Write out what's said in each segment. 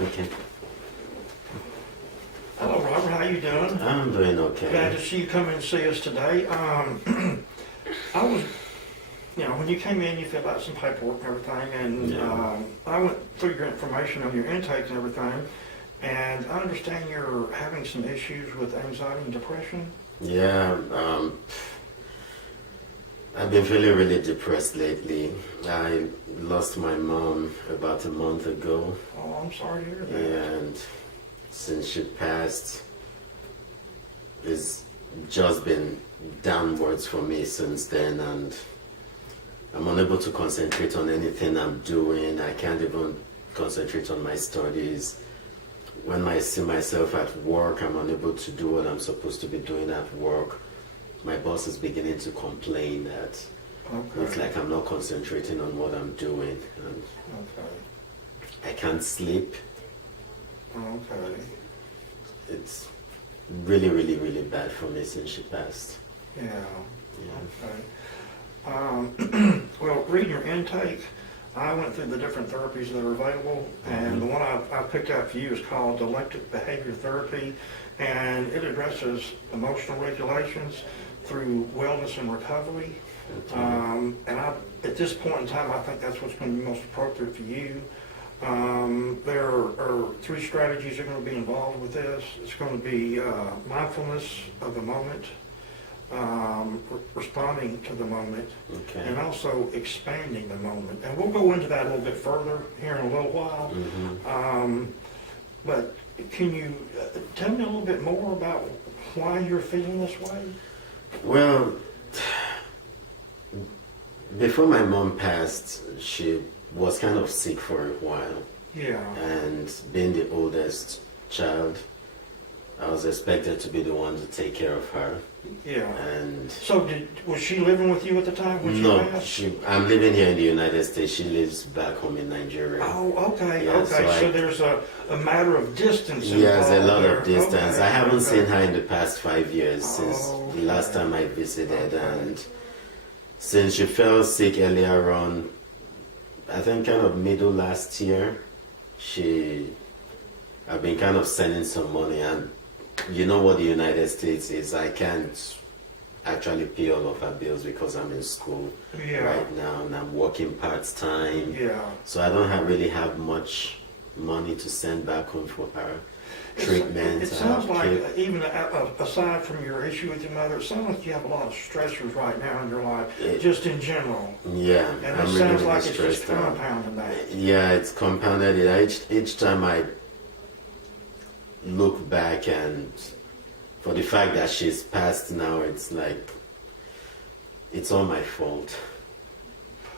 Okay. Hello, Robert. How you doing? I'm doing okay. Glad to see you come in and see us today. I was, when you came in, you filled out some paperwork and everything, and I went through your information on your intake and everything, and I understand you're having some issues with anxiety and depression. Yeah, I've been feeling really depressed lately. I lost my mom about a month ago. Oh, I'm sorry to hear that. And since she passed, it's just been downwards for me since then, and I'm unable to concentrate on anything I'm doing. I can't even concentrate on my studies. When I see myself at work, I'm unable to do what I'm supposed to be doing at work. My boss is beginning to complain that it's like I'm not concentrating on what I'm doing. And I can't sleep. Okay. It's really, really, really bad for me since she passed. Yeah. Yeah. Okay. Well, reading your intake, I went through the different therapies that are available, and the one I picked out for you is called Dialectic Behavior Therapy, and it addresses emotional regulations through wellness and recovery. And at this point in time, I think that's what's going to be most appropriate for you. There are 3 strategies that are going to be involved with this. It's going to be mindfulness of the moment, responding to the moment, and also expanding the moment. And we'll go into that a little bit further here in a little while. But can you tell me a little bit more about why you're feeling this way? Well, before my mom passed, she was kind of sick for a while. Yeah. And being the oldest child, I was expected to be the one to take care of her. Yeah. And so was she living with you at the time when she passed? No, I'm living here in the United States. She lives back home in Nigeria. Oh, okay, Yeah, okay. So there's a matter of distance involved. Yeah, there's a lot there. of distance. Okay, I haven't seen her in the past 5 years since okay. the last time I visited. And since she fell sick earlier on, I think kind of middle last year, I've been kind of sending some money, and you know what the United States is, I can't actually pay all of her bills because I'm in school right now and I'm working part-time. Yeah. So I don't really have much money to send back home for her treatment. It sounds like, even aside from your issue with your mother, it sounds like you have a lot of stressors right now in your life, just in general. Yeah, and I'm it really, sounds really like it's just stressed out. compounding that. Yeah, it's compounded. Each time I look back, and for the fact that she's passed now, it's like it's all my fault.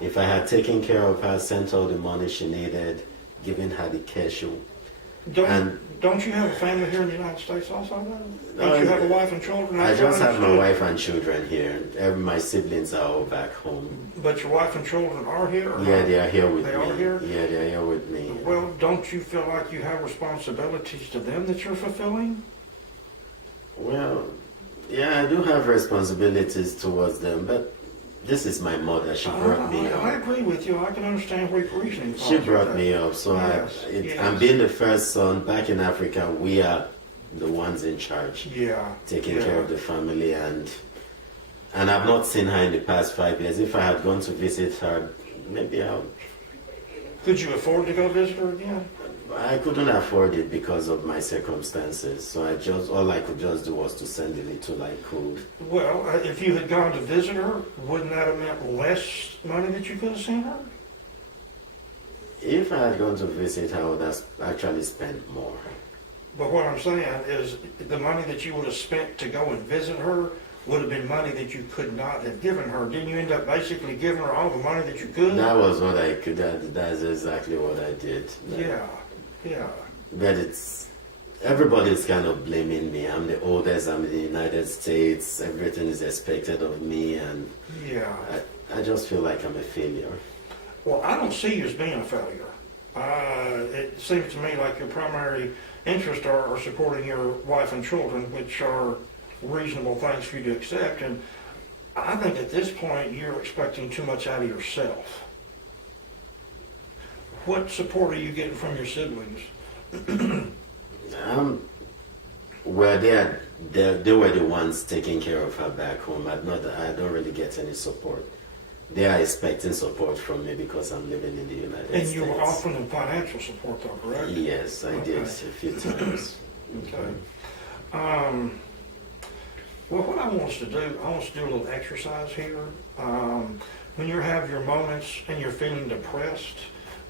If I had taken care of her, sent her the money she needed, given her the care she Don't you have a family here in the United States also? Don't you have a wife and children? I just have my wife and children here. My siblings are all back home. But your wife and children are here? Or Yeah, they are here with me. They are here? Yeah, they are here with me. Well, don't you feel like you have responsibilities to them that you're fulfilling? Well, yeah, I do have responsibilities towards them, but this is my mother. She brought me up. I agree with you. I can understand where you're reasoning from. She brought me up, so I'm being the first son. Back in Africa, we are the ones in charge, taking care of the family, and I've not seen her in the past 5 years. If I had gone to visit her, maybe Could you afford to go visit her again? I couldn't afford it because of my circumstances, so all I could just do was to send the little I could. Well, if you had gone to visit her, wouldn't that have meant less money that you could have sent her? If I had gone to visit her, I would have actually spent more. But what I'm saying is the money that you would have spent to go and visit her would have been money that you could not have given her. Didn't you end up basically giving her all the money that you could? That was what I could. That's exactly what I did. Yeah. But everybody's kind of blaming me. I'm the oldest. I'm in the United States. Everything is expected of me, and I just feel like I'm a failure. Well, I don't see you as being a failure. It seems to me like your primary interests are supporting your wife and children, which are reasonable things for you to accept. And I think at this point you're expecting too much out of yourself. What support are you getting from your siblings? Well, they were the ones taking care of her back home. I don't really get any support. They are expecting support from me because I'm living in the United And States. you were offering them financial support though, correct? Yes, I did a Okay. few times. Okay. Well, what I want us to do, I want us to do a little exercise here. When you have your moments and you're feeling depressed,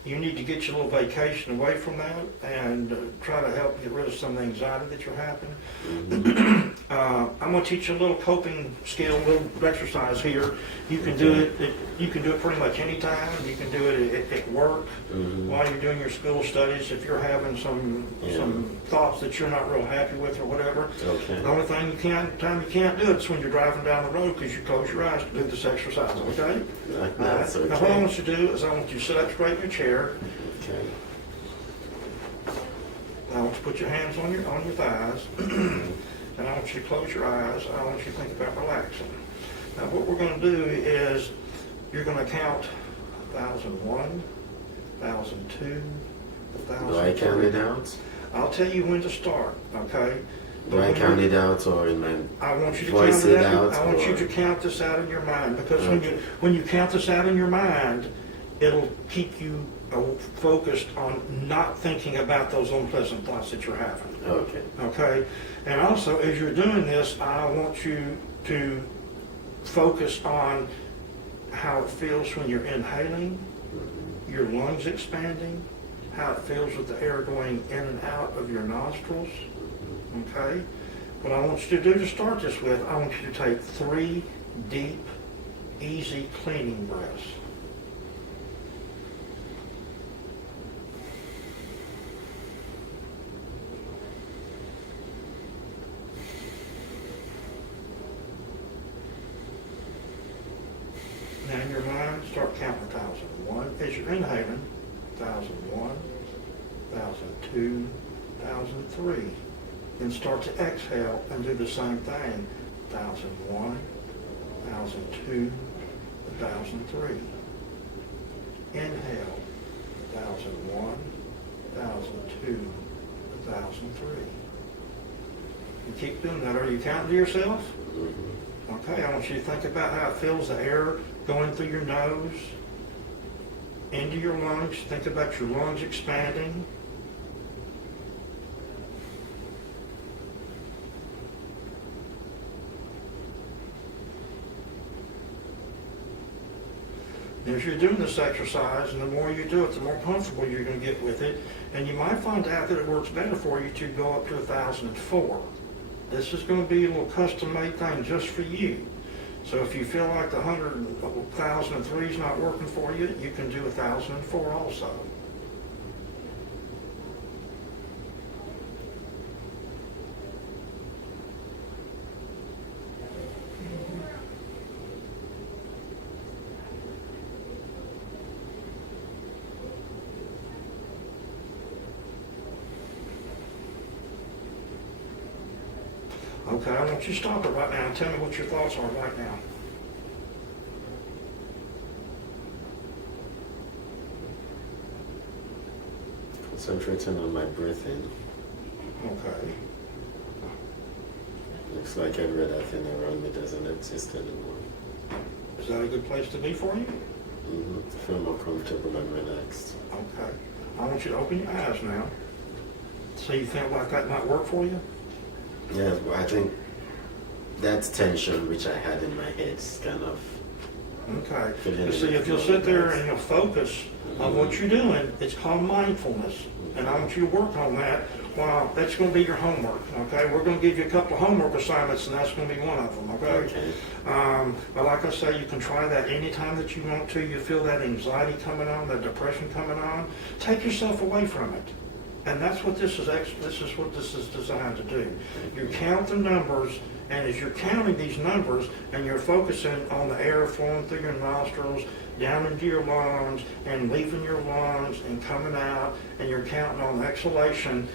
you need to get your little vacation away from that and try to help get rid of some of the anxiety that you're having. I'm going to teach you a little coping skill, a little exercise here. You can do it. You can do it pretty much anytime. You can do it at work while you're doing your school studies. If you're having some thoughts that you're not real happy with or whatever. Okay. The only time you can't do it is when you're driving down the road because you close your eyes to do this exercise. Okay. That's okay. Now what I want you to do is I want you to sit up straight in your chair. Okay. I want you to put your hands on your thighs, and I want you to close your eyes. I want you to think about relaxing. Now, what we're going to do is you're going to count 1,001, 1,002, 1,003. Do I count it out? I'll tell you when to start. Okay. Do I count it out or in my I want you to voice count it out? I want you or- to count this out in your mind because Okay. when you count this out in your mind, it'll keep you focused on not thinking about those unpleasant thoughts that you're having. Okay. Okay? And also, as you're doing this, I want you to focus on how it feels when you're inhaling, your lungs expanding, how it feels with the air going in and out of your nostrils. Okay? What I want you to do to start this with, I want you to take 3 deep, easy cleaning breaths. Now in your mind, start counting 1,001. As you're inhaling, 1,001, 1,002, 1,003. Then start to exhale and do the same thing. 1,001, 1,002, 1,003. Inhale, 1,001, 1,002, 1,003. You keep doing that. Are you counting to yourself? Okay, I want you to think about how it feels, the air going through your nose, into your lungs. Think about your lungs expanding. And as you're doing this exercise, and the more you do it, the more comfortable you're going to get with it. And you might find out that it works better for you to go up to 1,004. This is going to be a little custom-made thing just for you. So if you feel like the 1,003 is not working for you, you can do 1,004 also. Okay, I want you to stop it right now and tell me what your thoughts are right now. Concentrating on my breathing. Okay. Looks like every other thing around me doesn't exist anymore. Is that a good place to be for you? I feel more comfortable and relaxed. Okay. I want you to open your eyes now. So you feel like that might work for you? Yeah, well, I think that tension which I had in my head is kind of Okay. Feeling You see, if you'll sit there and you'll focus on what you're doing, it's called mindfulness. And I want you to work on that. Wow, that's going to be your homework, okay? We're going to give you a couple of homework assignments, and that's going to be one of them, okay? okay. But like I say, you can try that anytime that you want to. You feel that anxiety coming on, that depression coming on. Take yourself away from it. And that's what this is what this is designed to do. You count the numbers, and as you're counting these numbers and you're focusing on the air flowing through your nostrils, down into your lungs, and leaving your lungs and coming out, and you're counting on the exhalation,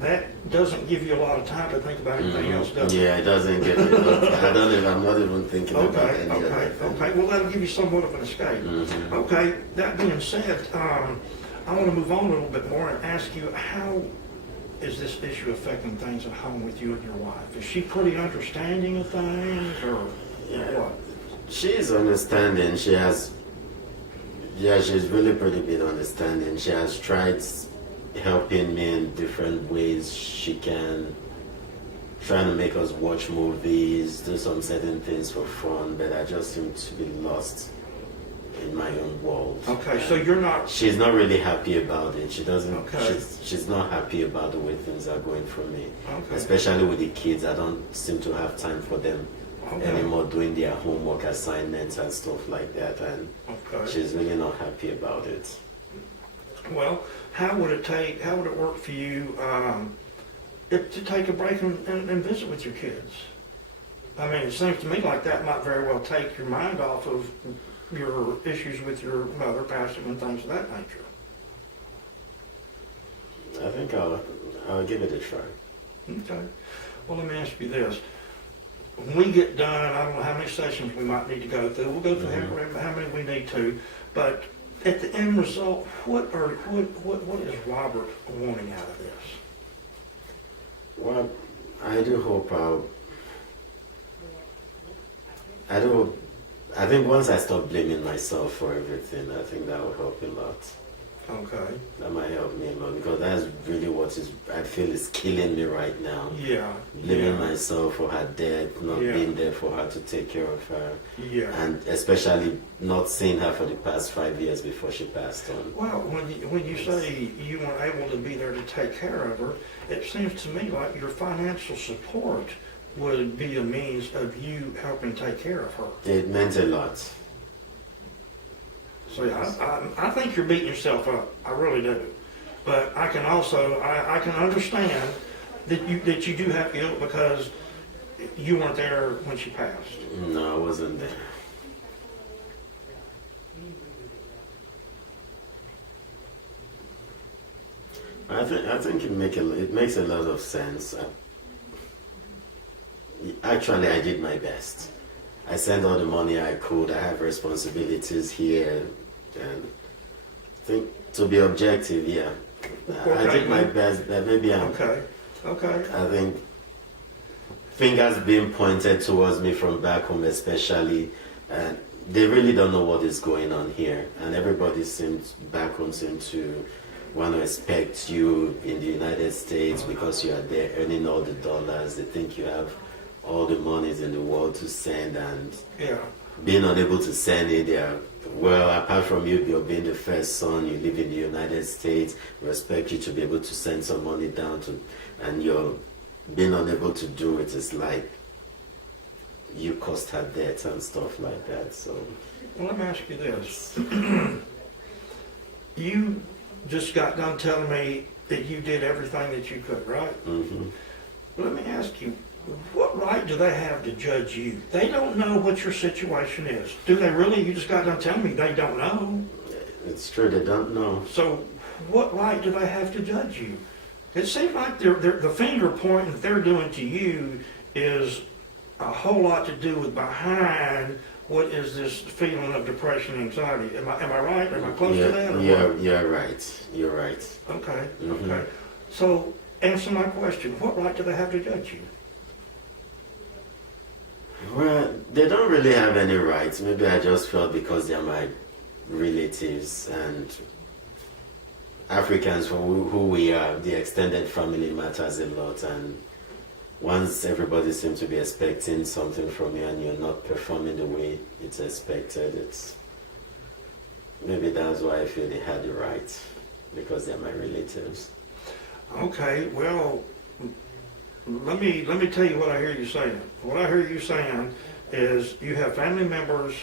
that doesn't give you a lot of time to think about anything else, does it? Yeah, it doesn't get me. I'm not even thinking about any of that. Okay. Well, that'll give you somewhat of an escape. Okay. That being said, I want to move on a little bit more and ask you, how is this issue affecting things at home with you and your wife? Is she pretty understanding of things, or what? She's understanding. She's really pretty bit understanding. She has tried helping me in different ways she can, trying to make us watch movies, do some certain things for fun, but I just seem to be lost in my own world. Okay, so you're not... She's not really happy about it. She doesn't. Okay. She's not happy about the way things are going for me. Okay. Especially with the kids, I don't seem to have time for them anymore, doing their homework assignments and stuff like that. And Okay. she's really not happy about it. Well, how would it work for you to take a break and visit with your kids? I mean, it seems to me like that might very well take your mind off of your issues with your mother passing and things of that nature. I think I'll give it a try. Okay. Well, let me ask you this. When we get done, I don't know how many sessions we might need to go through. We'll go through how many we need to. But at the end result, what is Robert wanting out of this? Well, I do hope I think once I stop blaming myself for everything, I think that will help a lot. Okay. That might help me a lot, because that's really what I feel is killing me right now. Yeah. Blaming myself for her death, not Yeah. being there for her to take care of her, Yeah. and especially not seeing her for the past 5 years before she passed on. Well, when you say you weren't able to be there to take care of her, it seems to me like your financial support would be a means of you helping take care of her. It meant a lot. So I think you're beating yourself up. I really do. But I can also I can understand that you do have guilt because you weren't there when she passed. No, I wasn't there. I think it makes a lot of sense. Actually, I did my best. I sent all the money I could. I have responsibilities here, and I think to be objective, yeah, I did my best. But maybe Okay. I think fingers being pointed towards me from back home, especially, and they really don't know what is going on here, and everybody back home seems to want to expect you in the United States because you are there earning all the dollars. They think you have all the monies in the world to send, and Yeah. being unable to send it there. Well, apart from you being the first son, you live in the United States, we expect you to be able to send some money down to, and you're being unable to do it. It's like you caused her death and stuff like that. So, Well, let me ask you this. You just got done telling me that you did everything that you could, right? hmm Let me ask you, what right do they have to judge you? They don't know what your situation is. Do they really? You just got done telling me they don't know. it's true, they don't know. So what right do they have to judge you? It seems like the finger pointing that they're doing to you is a whole lot to do with behind what is this feeling of depression and anxiety. Am I right? Am I close to that? Or what? You're right. You're right. Okay, Mhm. okay. So answer my question. What right do they have to judge you? Well, they don't really have any rights. Maybe I just felt because they're my relatives, and Africans, for who we are, the extended family matters a lot. And once everybody seems to be expecting something from you and you're not performing the way it's expected, maybe that's why I feel they had the right, because they're my relatives. Okay, well, let me tell you what I hear you saying. What I hear you saying is you have family members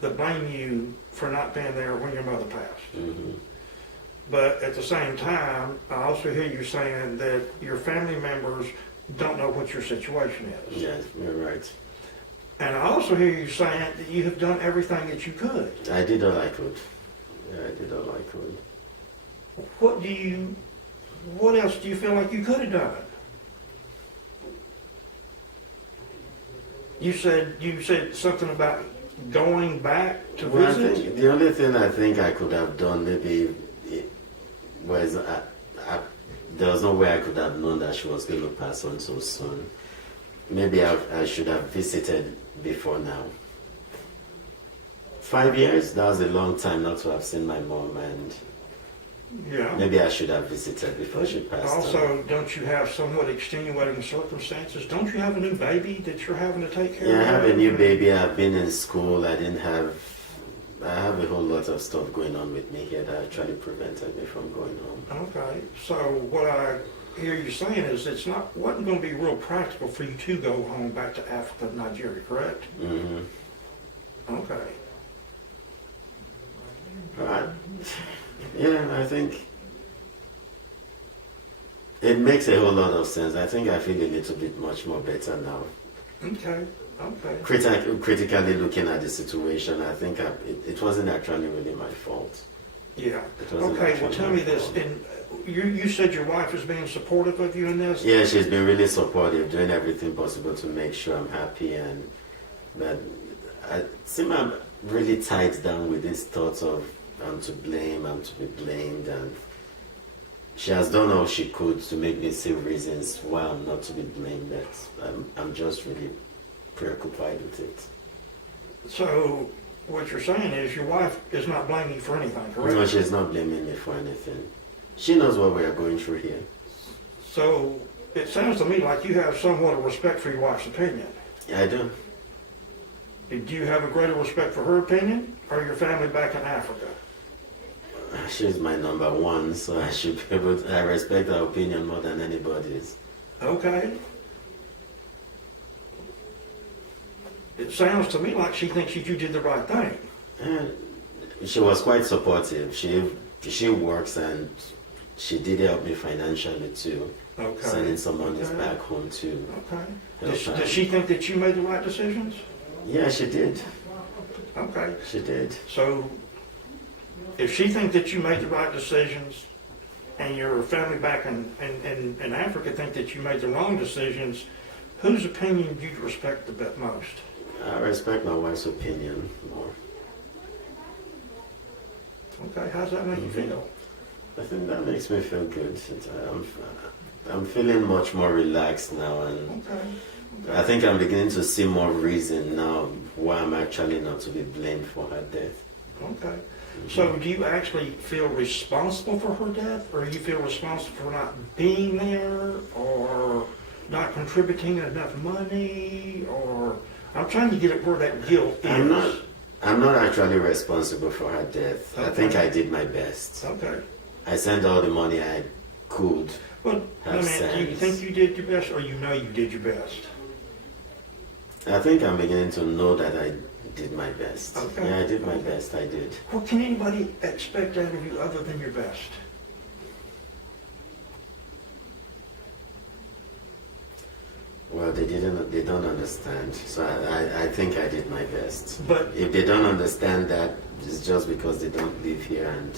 that blame you for not being there when your mother passed. hmm But at the same time, I also hear you saying that your family members don't know what your situation is. Yes, you're right. And I also hear you saying that you have done everything that you could. I did all I could. Yeah, I did all I could. What else do you feel like you could have done? You said something about going back to Well, I visit. think the only thing I think I could have done maybe was there was no way I could have known that she was going to pass on so soon. Maybe I should have visited before now. 5 years, that was a long time not to have seen my mom, and Yeah. maybe I should have visited before she passed on. Also, don't you have somewhat extenuating circumstances? Don't you have a new baby that you're having to take care of? Yeah, I have a new baby. I've been in school. I have a whole lot of stuff going on with me here that actually prevented me from going home. Okay, so what I hear you saying is wasn't going to be real practical for you to go home back to Africa and Nigeria, correct? Mm-hmm. Okay. Right. Yeah, I think it makes a whole lot of sense. I think I feel a little bit much more better now. Okay. Okay. Critically looking at the situation, I think it wasn't actually really my fault. Yeah. It wasn't Okay, well actually tell my me this, fault. and you said your wife is being supportive of you in this? Yeah, she's been really supportive, doing everything possible to make sure I'm happy, and but I seem I'm really tied down with this thought of I'm to blame, I'm to be blamed, and she has done all she could to make me see reasons why I'm not to be blamed, but I'm just really preoccupied with it. So what you're saying is your wife is not blaming you for anything, correct? No, she's not blaming me for anything. She knows what we are going through here. So it sounds to me like you have somewhat of respect for your wife's opinion. I do. Do you have a greater respect for her opinion or your family back in Africa? She's my number one, so I should be able to, I respect her opinion more than anybody's. Okay. It sounds to me like she thinks that you did the right thing. And she was quite supportive. She works, and she did help me financially too. Okay. Sending some money Okay. back home too. Okay. Help her. Does she think that you made the right decisions? Yeah, she did. Okay. She did. So if she thinks that you made the right decisions and your family back in Africa think that you made the wrong decisions, whose opinion do you respect the most? I respect my wife's opinion more. Okay, how does that make you Mm-hmm. feel? I think that makes me feel good. I'm feeling much more relaxed now, and Okay. I think I'm beginning to see more reason now why I'm actually not to be blamed for her death. Okay. So do you actually feel responsible for her death, or you feel responsible for not being there, or not contributing enough money, or I'm trying to get at where that guilt is. I'm not actually responsible for her death. I think Okay. I did my best. Okay. I sent all the money I could. Well, I mean, do you sense. think you did your best, or you know you did your best? I think I'm beginning to know that I did my best. Okay. Yeah, I did my Okay. best. I did. What can anybody expect out of you other than your best? Well, they don't understand. So I think I did my best. But If they don't understand that, it's just because they don't live here, and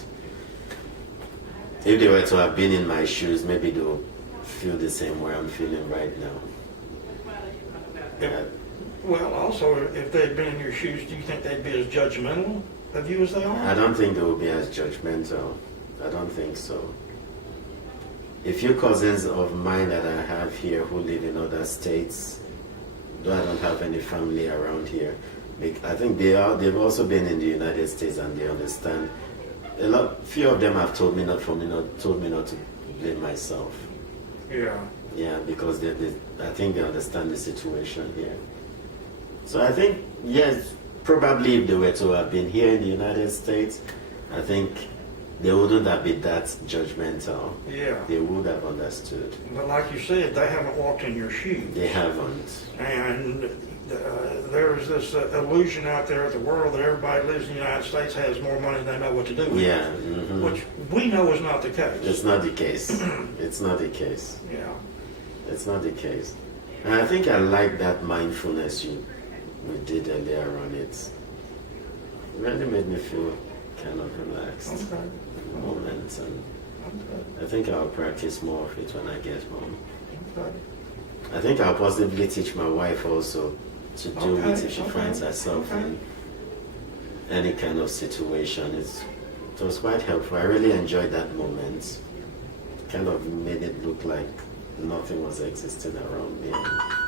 if they were to have been in my shoes, maybe they'll feel the same way I'm feeling right now. Yeah. well, also, if they'd been in your shoes, do you think they'd be as judgmental of you as they are? I don't think they will be as judgmental. I don't think so. A few cousins of mine that I have here who live in other states, though I don't have any family around here, I think they've also been in the United States, and they understand. Few of them have told me not to blame myself. Yeah. Yeah, because I think they understand the situation here. So I think, yes, probably if they were to have been here in the United States, I think they wouldn't have been that judgmental. Yeah. They would have understood. But like you said, they haven't walked in your shoes. They haven't. And there's this illusion out there of the world that everybody lives in the United States has more money than they know what to do with. Yeah. Mhm. Which we know is not the case. It's not the case. It's not the case. Yeah. It's not the case. And I think I like that mindfulness we did earlier on. It really made me feel kind of relaxed Okay. in the moment, and Okay. I think I'll practice more of it when I get home. Okay. I think I'll possibly teach my wife also to do Okay, it if she okay, finds herself okay. in any kind of situation. It was quite helpful. I really enjoyed that moment. kind of made it look like nothing was existing around me.